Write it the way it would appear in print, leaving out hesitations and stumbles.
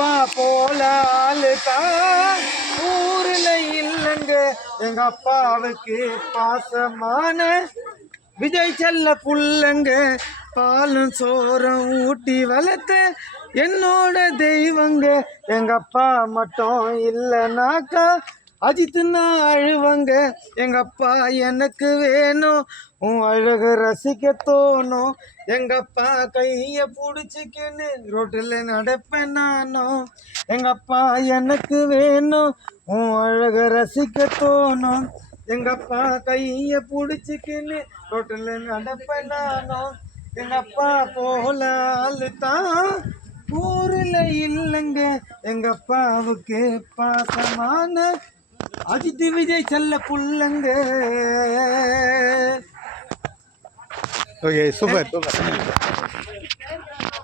அப்பா போல ஆளுதான் ஊர்ல இல்லைங்க. எங்க அப்பாவுக்கு பாசமான விஜய் செல்ல புள்ளங்க. பாலும் சோறும் ஊட்டி வளர்த்த என்னோட தெய்வங்க. எங்க அப்பா மட்டும் இல்லைனாக்கா அஜித்துன்னா அழுவங்க. எங்க அப்பா எனக்கு வேணும், உன் அழக ரசிக்க தோணும். எங்க அப்பா கைய பிடிச்சிக்கின்னு ரோட்டில் நடப்பேன் நானும். எங்க அப்பா எனக்கு வேணும், உன் அழக ரசிக்க தோணும். எங்க அப்பா கைய பிடிச்சிக்கின்னு ரோட்டில் நடப்பேன் நானும். எங்க அப்பா போல ஆளுதான் ஊர்ல இல்லைங்க. எங்க அப்பாவுக்கு பாசமான அஜித் விஜய் செல்ல புள்ளங்க. Okay, super super.